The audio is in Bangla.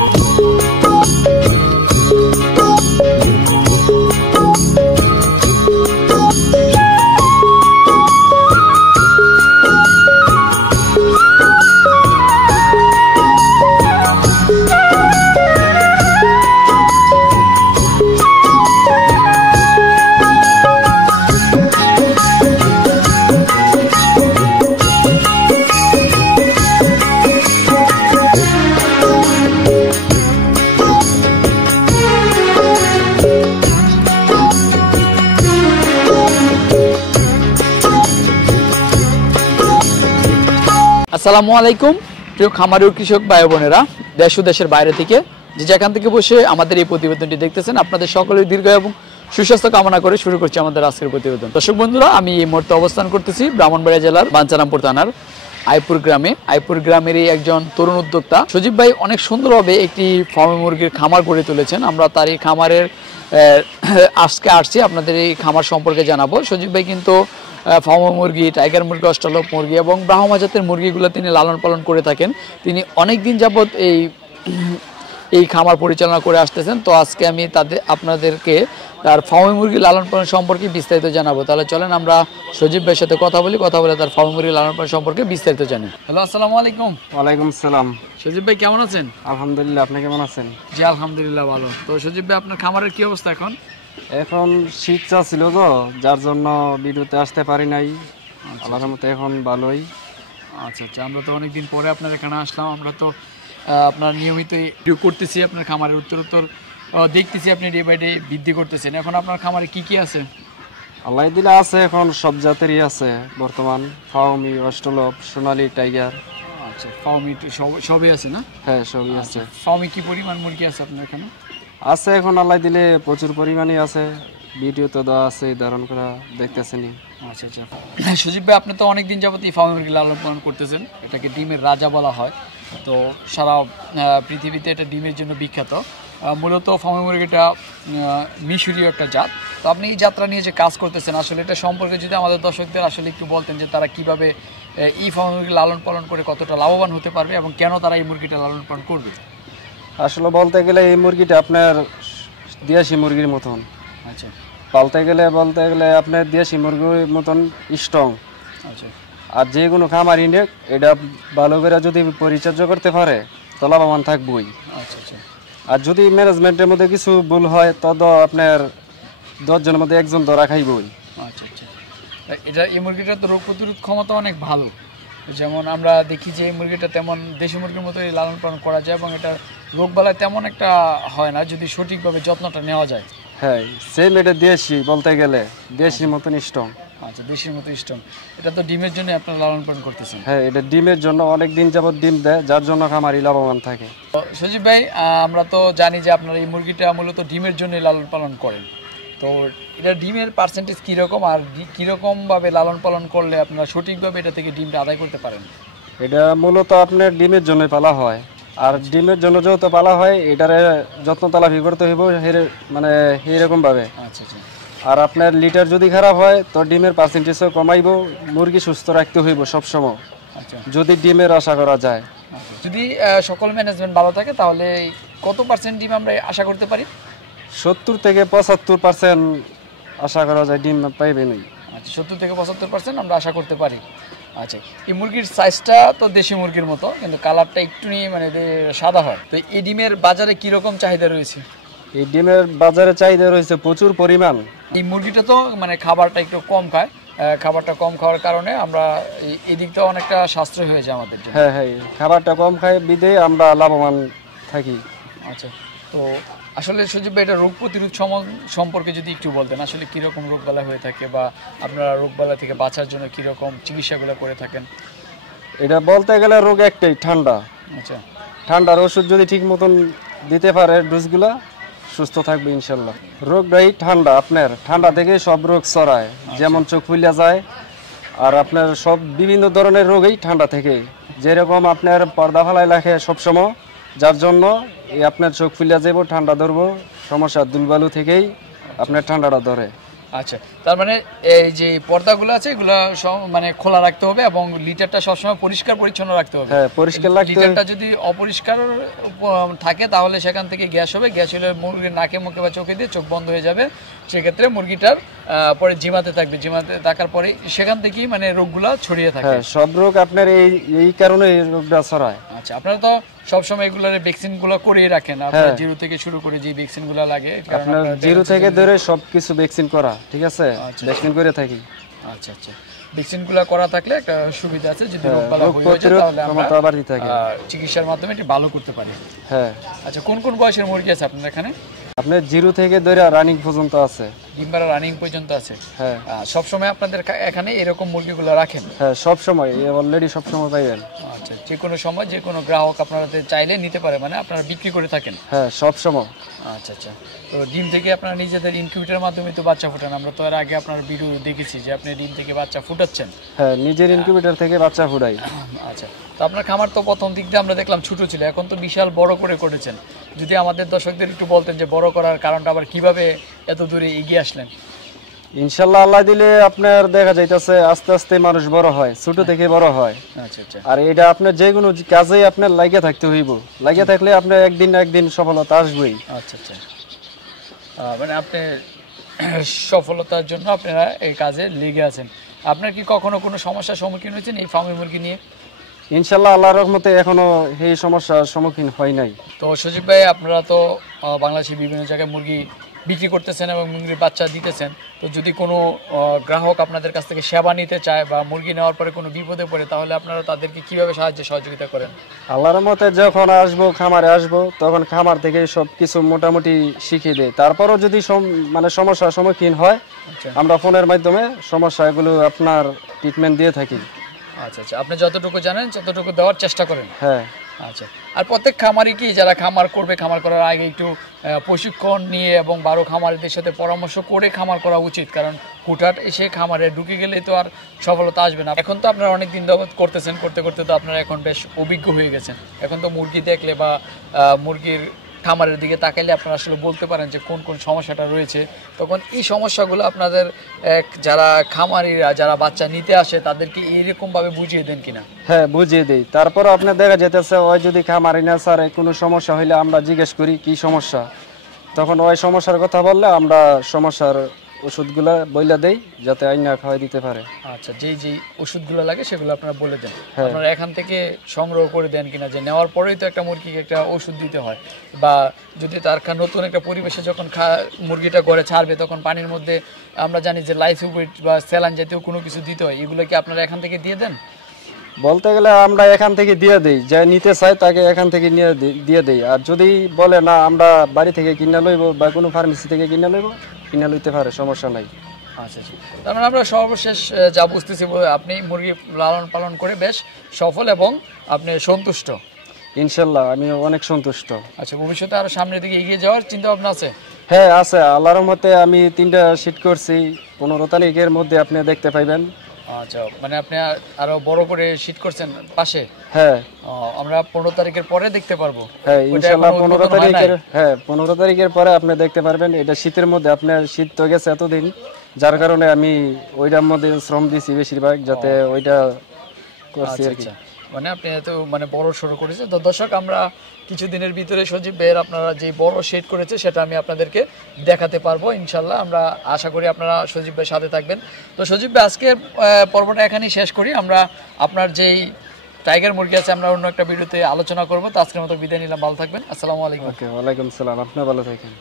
আসসালামু আলাইকুম প্রিয় খামারি ও কৃষক ভাই বোনেরা, দেশ ও দেশের বাইরে থেকে যে যেখান থেকে বসে আমাদের এই প্রতিবেদনটি দেখতেছেন, আপনাদের সকলের দীর্ঘ এবং সুস্বাস্থ্য কামনা করে শুরু করছি আমাদের আজকের প্রতিবেদন। দর্শক বন্ধুরা, আমি এই মুহূর্তে অবস্থান করতেছি ব্রাহ্মণবাড়িয়া জেলার বাঞ্ছারামপুর থানার আইপুর গ্রামে। আইপুর গ্রামেরই একজন তরুণ উদ্যোক্তা সজীব ভাই অনেক সুন্দরভাবে একটি ফার্ম মুরগির খামার গড়ে তুলেছেন। আমরা তার এই খামারের আজকে আসছি আপনাদের এই খামার সম্পর্কে জানাবো। সজীব ভাই কিন্তু ফার্ম মুরগি, টাইগার মুরগি, অস্ট্রেলিয়ান মুরগি এবং ব্রাহ্মা জাতের মুরগিগুলো তিনি লালন পালন করে থাকেন। তিনি অনেক দিন যাবৎ এই খামার পরিচালনা করে আসতেছেন। তো আজকে আমি আপনাদেরকে তার ফার্ম মুরগি লালন পালন সম্পর্কে বিস্তারিত জানাবো। তাহলে চলেন আমরা সজীব ভাইয়ের সাথে কথা বলে তার ফার্ম মুরগি লালন পালন সম্পর্কে বিস্তারিত জানি। হ্যালো, আসসালামু আলাইকুম। ওয়ালাইকুম সালাম। সজীব ভাই কেমন আছেন? আলহামদুলিল্লাহ, আপনি কেমন আছেন? জি আলহামদুলিল্লাহ ভালো। তো সজীব ভাই আপনার খামারের কি অবস্থা এখন? এখন শীত ছিল তো, যার জন্য ভিডিওতে আসতে পারি নাই। আল্লাহর রহমতে এখন ভালোই। আচ্ছা আচ্ছা, আমরা তো অনেকদিন পরে আপনার এখানে আসলাম। আমরা তো আপনার নিয়মিত ভিডিও করতেছি, আপনার খামারের উত্তর দেখতেছি আপনি ডে বাই ডে বৃদ্ধি করতেছেন। এখন আপনার খামারে কি কি আছে? আল্লাহ দিলে আছে, এখন সব জাতেরই আছে বর্তমান। ফাউমি, অস্ট্রেলিয়ান, সোনালী, টাইগার। আচ্ছা, ফাউমি সবই আছে না? হ্যাঁ, সবই আছে। ফাউমি কি পরিমাণ মুরগি আছে আপনার এখানে? আছে এখন আল্লাহ দিলে প্রচুর পরিমাণে আছে। ভিডিও তো দেওয়া আছে, ধারণ করা দেখতেছেনি। আচ্ছা আচ্ছা, সজীব ভাই আপনি তো অনেকদিন যাবত এই ফার্ম মুরগি লালন পালন করতেছেন। এটাকে ডিমের রাজা বলা হয়। তো সারা পৃথিবীতে এটা ডিমের জন্য বিখ্যাত। মূলত ফার্ম মুরগিটা মিশরীয় একটা জাত। তো আপনি এই যাত্রা নিয়ে যে কাজ করতেছেন, আসলে এটা সম্পর্কে যদি আমাদের দর্শকদের আসলে একটু বলতেন যে তারা কিভাবে এই ফার্ম মুরগি লালন পালন করে কতটা লাভবান হতে পারবে এবং কেন তারা এই মুরগিটা লালন পালন করবে। আসলে বলতে গেলে এই মুরগিটা আপনার দেশি মুরগির মতন। আচ্ছা, বলতে গেলে আপনার দেশি মুরগির মতন স্ট্রং। আচ্ছা, আর যে কোনো খামারই নেক, এটা ভালো করে যদি পরিচর্যা করতে পারে তো লাভবান থাকবই। আচ্ছা আচ্ছা, আর যদি ম্যানেজমেন্টের মধ্যে কিছু ভুল হয় তো আপনার 10 জনের মধ্যে একজন ধরা খাইবই। আচ্ছা আচ্ছা, এই মুরগিটার তো রোগ প্রতিরোধ ক্ষমতা অনেক ভালো। যেমন আমরা দেখি যে এই মুরগিটা তেমন দেশি মুরগির মতোই লালন পালন করা যায় এবং এটা রোগবালাই তেমন একটা হয় না যদি সঠিকভাবে যত্নটা নেওয়া যায়। হ্যাঁ, সেম এটা দেশি, বলতে গেলে দেশির মতন স্ট্রং। আচ্ছা, দেশির মতো স্ট্রং। এটা তো ডিমের জন্য আপনারা লালন পালন করতেছেন। হ্যাঁ, এটা ডিমের জন্য অনেক দিন যাবত ডিম দেয়, যার জন্য খামারি লাভবান থাকে। সজীব ভাই, আমরা তো জানি যে আপনারা এই মুরগিটা মূলত ডিমের জন্য লালন পালন করেন। তো এটা ডিমের পার্সেন্টেজ কীরকম আর কীরকমভাবে লালন পালন করলে আপনারা সঠিকভাবে এটা থেকে ডিমটা আদায় করতে পারেন? এটা মূলত আপনার ডিমের জন্যই পালা হয়। আর ডিমের জন্য যেহেতু পালা হয়, এটারে যত্ন তালাফি করতে হইব মানে এইরকম ভাবে। আচ্ছা আচ্ছা, আর আপনার লিটার যদি খারাপ হয় তো ডিমের পার্সেন্টেজও কমাইব, মুরগি সুস্থ রাখতে হইব সবসময়। আচ্ছা, যদি ডিমের আশা করা যায়। যদি সকল ম্যানেজমেন্ট ভালো থাকে তাহলে কত পার্সেন্ট ডিম আমরা আশা করতে পারি? 70 থেকে 75% আশা করা যায় ডিম পাইবেনই। আচ্ছা, 70 থেকে 75% আমরা আশা করতে পারি। আচ্ছা, এই মুরগির সাইজটা তো দেশি মুরগির মতো, কিন্তু কালারটা একটু মানে সাদা হয়। তো এই ডিমের বাজারে কীরকম চাহিদা রয়েছে? এই ডিমের বাজারে চাহিদা রয়েছে প্রচুর পরিমাণ। এই মুরগিটা তো মানে খাবারটা একটু কম খায়, খাবারটা কম খাওয়ার কারণে আমরা এই দিকটা অনেকটা সাশ্রয় হয়ে যায় আমাদের জন্য। হ্যাঁ হ্যাঁ, খাবারটা কম খায় বিধে আমরা লাভবান থাকি। আচ্ছা, তো আসলে সজীব ভাই, এটা রোগ প্রতিরোধ সম্পর্কে যদি একটু বলতেন, আসলে কীরকম রোগবালা হয়ে থাকে বা আপনারা রোগবালা থেকে বাঁচার জন্য কীরকম চিকিৎসাগুলো করে থাকেন? এটা বলতে গেলে রোগ একটাই, ঠান্ডা। আচ্ছা, ঠান্ডার ওষুধ যদি ঠিক মতন দিতে পারে ডোজগুলা, সুস্থ থাকবে ইনশাল্লাহ। রোগটাই ঠান্ডা, আপনার ঠান্ডা থেকে সব রোগ ছড়ায়। যেমন চোখ ফুলিয়া যায়, আর আপনার সব বিভিন্ন ধরনের রোগই ঠান্ডা থেকে। যেরকম আপনার পর্দা ফালাই রাখে সবসময়, যার জন্য এই আপনার চোখ ফুলিয়া যাব, ঠান্ডা ধরবো, সমস্যা দুলবালু থেকেই আপনার ঠান্ডাটা ধরে। আচ্ছা, তার মানে এই যে পর্দাগুলো আছে এগুলো মানে খোলা রাখতে হবে এবং লিটারটা সবসময় পরিষ্কার পরিচ্ছন্ন রাখতে হবে। হ্যাঁ, পরিষ্কার রাখতে হবে। লিটারটা যদি অপরিষ্কার থাকে তাহলে সেখান থেকে গ্যাস হবে, গ্যাস হলে মুরগির নাকে মুখে বা চোখে দিয়ে চোখ বন্ধ হয়ে যাবে, সেক্ষেত্রে মুরগিটার পরে জিমাতে থাকবে, জিমাতে থাকার পরে সেখান থেকেই মানে রোগগুলা ছড়িয়ে থাকে। হ্যাঁ, সব রোগ আপনার এই কারণে এই রোগটা ছড়ায়। আচ্ছা, আপনারা তো সবসময় এগুলোর ভ্যাকসিন গুলো করিয়ে রাখেন, আপনার জিরো থেকে শুরু করে যে ভ্যাকসিন গুলো লাগে, আপনার জিরো থেকে ধরে সবকিছু ভ্যাকসিন করা, ঠিক আছে, ভ্যাকসিন করে থাকি। আচ্ছা আচ্ছা, ভ্যাকসিন গুলো করা থাকলে একটা সুবিধা আছে, যদি রোগবালা হয়ে যায় তাহলে আমরা চিকিৎসার মাধ্যমে এটি ভালো করতে পারি। হ্যাঁ। আচ্ছা, কোন কোন বয়সের মুরগি আছে আপনার এখানে? আপনার জিরো থেকে ধরে রানিং পর্যন্ত আছে, ডিম্বারা রানিং পর্যন্ত আছে। হ্যাঁ। সব সময় আপনাদের এখানে এরকম মুরগিগুলো রাখেন? হ্যাঁ, সব সময়, অলরেডি সব সময় পাইবেন। আচ্ছা, যে কোনো সময় যে কোনো গ্রাহক আপনারা চাইলে নিতে পারে, মানে আপনারা বিক্রি করে থাকেন? হ্যাঁ, সব সময়। আচ্ছা আচ্ছা, তো ডিম থেকে আপনারা নিজেদের ইনকিউবেটরের মাধ্যমে তো বাচ্চা ফুটান, আমরা তো এর আগে আপনার ভিডিও দেখেছি যে আপনি ডিম থেকে বাচ্চা ফুটাচ্ছেন। হ্যাঁ, নিজের ইনকিউবেটর থেকে বাচ্চা ফুটাই। আচ্ছা, তো আপনার খামার তো প্রথম দিক দিয়ে আমরা দেখলাম ছোট ছিল, এখন তো বিশাল বড় করে করেছেন, যদি আমাদের দর্শকদের একটু বলতেন যে বড় করার কারণটা আবার কিভাবে এত দূরে এগিয়ে আসলেন? ইনশাল্লাহ আল্লাহ দিলে আপনার দেখা যাইতেছে আস্তে আস্তে মানুষ বড় হয়, ছোট থেকে বড় হয়। আচ্ছা আচ্ছা, আর এটা আপনার যে কোনো কাজেই আপনার লাগিয়ে থাকতে হইব, লাগিয়ে থাকলে আপনার একদিন না একদিন সফলতা আসবেই। আচ্ছা আচ্ছা, মানে আপনি সফলতার জন্য আপনারা এই কাজে লেগে আছেন। আপনার কি কখনো কোনো সমস্যার সম্মুখীন হয়েছেন এই ফার্মের মুরগি নিয়ে? ইনশাল্লাহ আল্লাহর রহমতে এখনো এই সমস্যার সম্মুখীন হয় নাই। তো সজীব ভাই, আপনারা তো বাংলাদেশের বিভিন্ন জায়গায় মুরগি বিক্রি করতেছেন এবং মুরগির বাচ্চা দিতেছেন, তো যদি কোনো গ্রাহক আপনাদের কাছ থেকে সেবা নিতে চায় বা মুরগি নেওয়ার পরে কোনো বিপদে পড়ে, তাহলে আপনারা তাদেরকে কিভাবে সহযোগিতা করেন? আল্লাহর রহমতে যখন আসবো খামারে আসবো, তখন খামার থেকে সব কিছু মোটামুটি শিখিয়ে দেয়। তারপরও যদি মানে সমস্যার সম্মুখীন হয়, আমরা ফোনের মাধ্যমে সমস্যাগুলো আপনার ট্রিটমেন্ট দিয়ে থাকি। আচ্ছা আচ্ছা, আপনি যতটুকু জানেন ততটুকু দেওয়ার চেষ্টা করেন। হ্যাঁ। আচ্ছা, আর প্রত্যেক খামারি কি যারা খামার করবে, খামার করার আগে একটু প্রশিক্ষণ নিয়ে এবং বড় খামারিদের সাথে পরামর্শ করে খামার করা উচিত, কারণ হুটহাট এসে খামারে ঢুকে গেলে তো আর সফলতা আসবে না। এখন তো আপনারা অনেক দিন যাবত করতেছেন, করতে করতে তো আপনারা এখন বেশ অভিজ্ঞ হয়ে গেছেন, এখন তো মুরগি দেখলে বা মুরগির খামারের দিকে তাকাইলে আপনারা আসলে বলতে পারেন যে কোন কোন সমস্যাটা রয়েছে। তখন এই সমস্যাগুলো আপনাদের যারা খামারিরা যারা বাচ্চা নিতে আসে তাদেরকে এইরকমভাবে বুঝিয়ে দেন কিনা? হ্যাঁ, বুঝিয়ে দেই। তারপর আপনার দেখা যেতেছে ওই যদি খামারি না স্যার কোনো সমস্যা হইলে আমরা জিজ্ঞেস করি কি সমস্যা, তখন ওই সমস্যার কথা বললে আমরা সমস্যার ওষুধগুলো বইলা দেই যাতে আইনা খাওয়াই দিতে পারে। আচ্ছা, যেই ওষুধগুলো লাগে সেগুলো আপনারা বলে দেন, আপনারা এখান থেকে সংগ্রহ করে দেন কিনা, যে নেওয়ার পরেই তো একটা মুরগিকে একটা ওষুধ দিতে হয়, বা যদি তার নতুন একটা পরিবেশে যখন মুরগিটা ঘরে ছাড়বে তখন পানির মধ্যে আমরা জানি যে লাইফুইড বা স্যালাইন জাতীয় কোনো কিছু দিতে হয়, এগুলো কি আপনারা এখান থেকে দিয়ে দেন? বলতে গেলে আমরা এখান থেকে দিয়ে দেই, যা নিতে চাই তাকে এখান থেকে নিয়ে দিয়ে দেই। আর যদি বলে না আমরা বাড়ি থেকে কিনে লইব বা কোনো ফার্মেসি থেকে কিনে লইব, কিনে লইতে পারে, সমস্যা নাই। আচ্ছা আচ্ছা, তার মানে আমরা সর্বশেষ যা বুঝতেছি আপনি মুরগি লালন পালন করে বেশ সফল এবং আপনি সন্তুষ্ট? ইনশাল্লাহ আমি অনেক সন্তুষ্ট। আচ্ছা, ভবিষ্যতে আরো সামনের দিকে এগিয়ে যাওয়ার চিন্তা ভাবনা আছে? হ্যাঁ আছে, আল্লাহর রহমতে আমি 3টা শীট করছি, 15 তারিখের মধ্যে আপনি দেখতে পাইবেন। আচ্ছা, মানে আপনি আরো বড় করে শীট করছেন পাশে? হ্যাঁ, আমরা 15 তারিখের পরে দেখতে পারবো? হ্যাঁ ইনশাআল্লাহ 15 তারিখের, হ্যাঁ 15 তারিখের পরে আপনি দেখতে পারবেন। এটা শীতের মধ্যে, আপনার শীত তো গেছে এতদিন, যার কারণে আমি ওইটার মধ্যে শ্রম দিছি বেশিরভাগ, যাতে ওইটা করছি আর কি। মানে আপনি এত মানে বড় সড়ো করেছে। তো দর্শক, আমরা কিছুদিনের ভিতরে সজীব ভাইয়ের আপনারা যে বড় শেড করেছে সেটা আমি আপনাদেরকে দেখাতে পারবো ইনশাল্লাহ। আমরা আশা করি আপনারা সজীব ভাইয়ের সাথে থাকবেন। তো সজীব ভাই, আজকের পর্বটা এখানেই শেষ করি। আমরা আপনার যেই টাইগার মুরগি আছে আমরা অন্য একটা ভিডিওতে আলোচনা করবো। তো আজকের মতো বিদায় নিলাম, ভালো থাকবেন, আসসালামু আলাইকুম। ওকে, ওয়ালাইকুম আসসালাম, আপনি ভালো থাকেন।